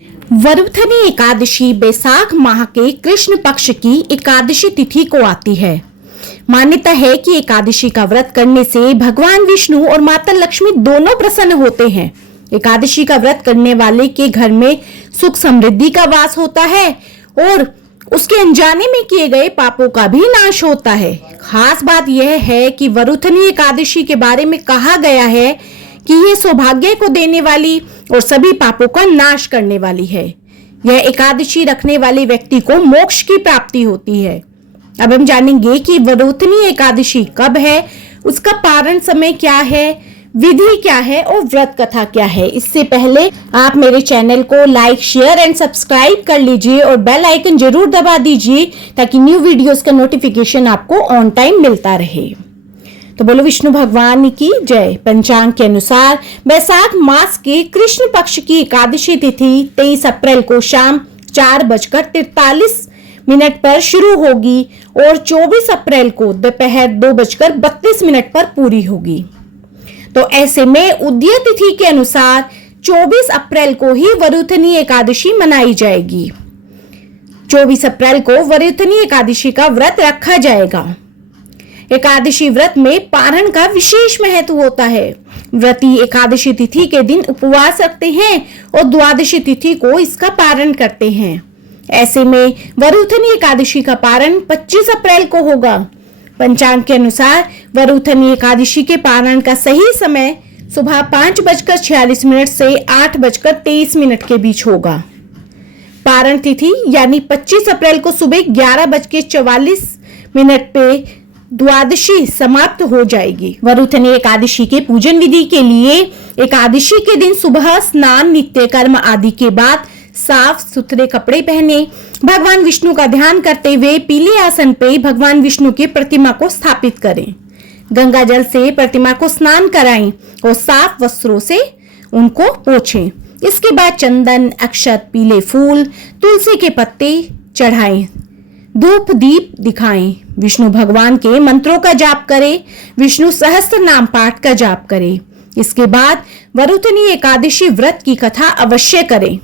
वरुथनी एकादशी बैसाख माह के कृष्ण पक्ष की एकादशी तिथि को आती है। मान्यता है कि एकादशी का व्रत करने से भगवान विष्णु और माता लक्ष्मी दोनों प्रसन्न होते हैं। एकादशी का व्रत करने वाले के घर में सुख समृद्धि का वास होता है और उसके अनजाने में किए गए पापों का भी नाश होता है। खास बात यह है कि वरुथनी एकादशी के बारे में कहा गया है कि यह सौभाग्य को देने वाली और सभी पापों का नाश करने वाली है। यह एकादशी रखने वाले व्यक्ति को मोक्ष की प्राप्ति होती है। अब हम जानेंगे कि वरुथनी एकादशी कब है, उसका पारण समय क्या है, विधि क्या है और व्रत कथा क्या है। इससे पहले आप मेरे चैनल को लाइक, शेयर एंड सब्सक्राइब कर लीजिए और बेल आइकन जरूर दबा दीजिए ताकि न्यू वीडियोस का नोटिफिकेशन आपको ऑन टाइम मिलता रहे। तो बोलो विष्णु भगवान की जय। पंचांग के अनुसार बैसाख मास के कृष्ण पक्ष की एकादशी तिथि 23 अप्रैल को शाम 4:43 पर शुरू होगी और 24 अप्रैल को दोपहर 2:32 पर पूरी होगी। तो ऐसे में उदय तिथि के अनुसार 24 अप्रैल को ही वरुथनी एकादशी मनाई जाएगी। 24 अप्रैल को वरुथनी एकादशी का व्रत रखा जाएगा। एकादशी व्रत में पारण का विशेष महत्व होता है। व्रती एकादशी तिथि के दिन उपवास रखते हैं और द्वादशी तिथि को इसका पारण करते हैं। ऐसे में वरुथनी एकादशी का पारण 25 अप्रैल को होगा। पंचांग के अनुसार वरुथनी एकादशी के पारण का सही समय सुबह 5:46 से 8:23 के बीच होगा। पारण तिथि यानी 25 अप्रैल को सुबह 11:44 पे द्वादशी समाप्त हो जाएगी। वरुथनी एकादशी के पूजन विधि के लिए एकादशी के दिन सुबह स्नान, नित्य कर्म आदि के बाद साफ सुथरे कपड़े पहने भगवान विष्णु का ध्यान करते हुए पीले आसन पे भगवान विष्णु की प्रतिमा को स्थापित करें। गंगा जल से प्रतिमा को स्नान कराएं और साफ वस्त्रों से उनको पोंछें। इसके बाद चंदन, अक्षत, पीले फूल, तुलसी के पत्ते चढ़ाएं, धूप दीप दिखाएं, विष्णु भगवान के मंत्रों का जाप करें, विष्णु सहस्त्र नाम पाठ का जाप करें। इसके बाद वरुथनी एकादशी व्रत की कथा अवश्य करें।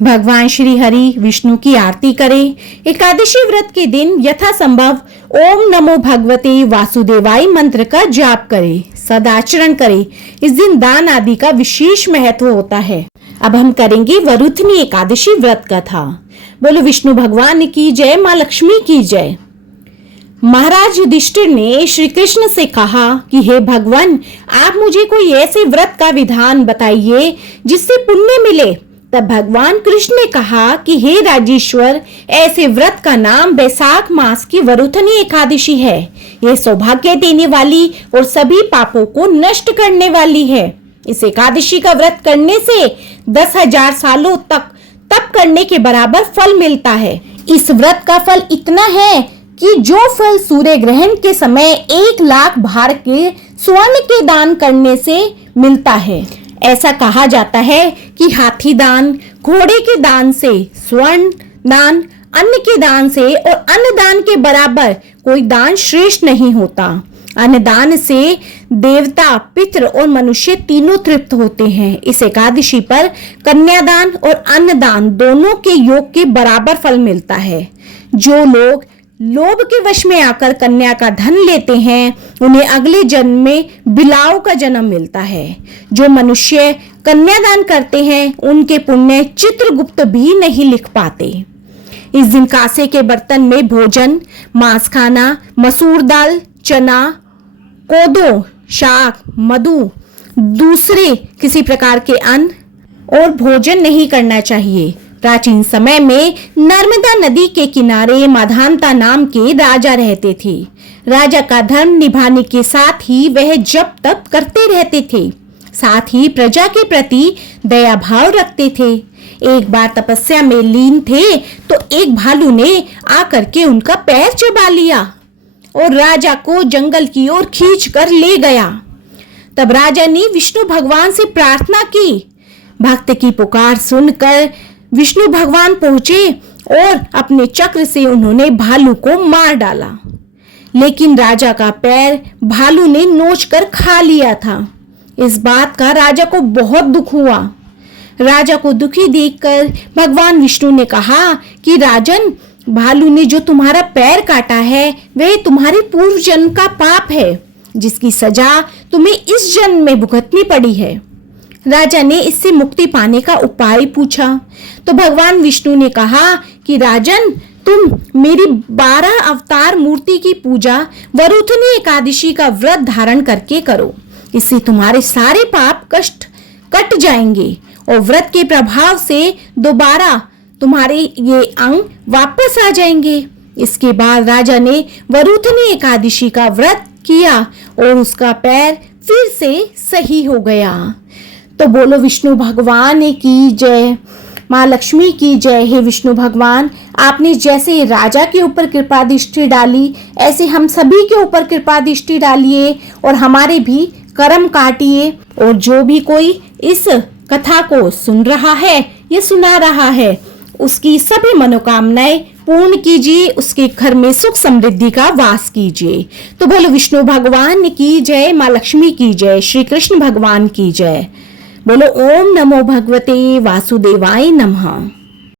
भगवान श्री हरि विष्णु की आरती करें। एकादशी व्रत के दिन यथासंभव ओम नमो भगवते वासुदेवाय मंत्र का जाप करें, सदाचरण करें। इस दिन दान आदि का विशेष महत्व होता है। अब हम करेंगे वरुथनी एकादशी व्रत कथा। बोलो विष्णु भगवान की जय, माँ लक्ष्मी की जय। महाराज युधिष्ठिर ने श्री कृष्ण से कहा कि हे भगवान, आप मुझे कोई ऐसे व्रत का विधान बताइए जिससे पुण्य मिले। तब भगवान कृष्ण ने कहा कि हे राजेश्वर, ऐसे व्रत का नाम बैसाख मास की वरुथनी एकादशी है। यह सौभाग्य देने वाली और सभी पापों को नष्ट करने वाली है। इस एकादशी का व्रत करने से 10,000 सालों तक तप करने के बराबर फल मिलता है। इस व्रत का फल इतना है कि जो फल सूर्य ग्रहण के समय 1 लाख भार के स्वर्ण के दान करने से मिलता है। ऐसा कहा जाता है कि हाथी दान, घोड़े के दान से, स्वर्ण दान, अन्न के दान से और अन्न दान के बराबर कोई दान श्रेष्ठ नहीं होता। अन्न दान से देवता, पितृ और मनुष्य तीनों तृप्त होते हैं। इस एकादशी पर कन्यादान और अन्नदान दोनों के योग के बराबर फल मिलता है। जो लोग लोभ के वश में आकर कन्या का धन लेते हैं, उन्हें अगले जन्म में बिलाव का जन्म मिलता है। जो मनुष्य कन्यादान करते हैं, उनके पुण्य चित्रगुप्त भी नहीं लिख पाते। इस दिन कांसे के बर्तन में भोजन, मांस खाना, मसूर दाल, चना, कोदो, शाक, मधु, दूसरे किसी प्रकार के अन्न और भोजन नहीं करना चाहिए। प्राचीन समय में नर्मदा नदी के किनारे माधानता नाम के राजा रहते थे। राजा का धर्म निभाने के साथ ही वह जप तप करते रहते थे, साथ ही प्रजा के प्रति दया भाव रखते थे। एक बार तपस्या में लीन थे तो एक भालू ने आकर के उनका पैर चबा लिया और राजा को जंगल की ओर खींच कर ले गया। तब राजा ने विष्णु भगवान से प्रार्थना की। भक्त की पुकार सुनकर विष्णु भगवान पहुंचे और अपने चक्र से उन्होंने भालू को मार डाला, लेकिन राजा का पैर भालू ने नोच कर खा लिया था। इस बात का राजा को बहुत दुख हुआ। राजा को दुखी देखकर भगवान विष्णु ने कहा कि राजन, भालू ने जो तुम्हारा पैर काटा है वह तुम्हारे पूर्व जन्म का पाप है, जिसकी सजा तुम्हें इस जन्म में भुगतनी पड़ी है। राजा ने इससे मुक्ति पाने का उपाय पूछा तो भगवान विष्णु ने कहा कि राजन, तुम मेरी 12 अवतार मूर्ति की पूजा वरुथनी एकादशी का व्रत धारण करके करो। इससे तुम्हारे सारे पाप कष्ट कट जाएंगे और व्रत के प्रभाव से दोबारा तुम्हारे ये अंग वापस आ जाएंगे। इसके बाद राजा ने वरुथनी एकादशी का व्रत किया और उसका पैर फिर से सही हो गया। तो बोलो विष्णु भगवान की जय, माँ लक्ष्मी की जय। हे विष्णु भगवान, आपने जैसे राजा के ऊपर कृपा दृष्टि डाली, ऐसे हम सभी के ऊपर कृपा दृष्टि डालिए और हमारे भी कर्म काटिए। और जो भी कोई इस कथा को सुन रहा है या सुना रहा है, उसकी सभी मनोकामनाएं पूर्ण कीजिए, उसके घर में सुख समृद्धि का वास कीजिए। तो बोलो विष्णु भगवान की जय, माँ लक्ष्मी की जय, श्री कृष्ण भगवान की जय। बोलो ओम नमो भगवते वासुदेवाय नमः।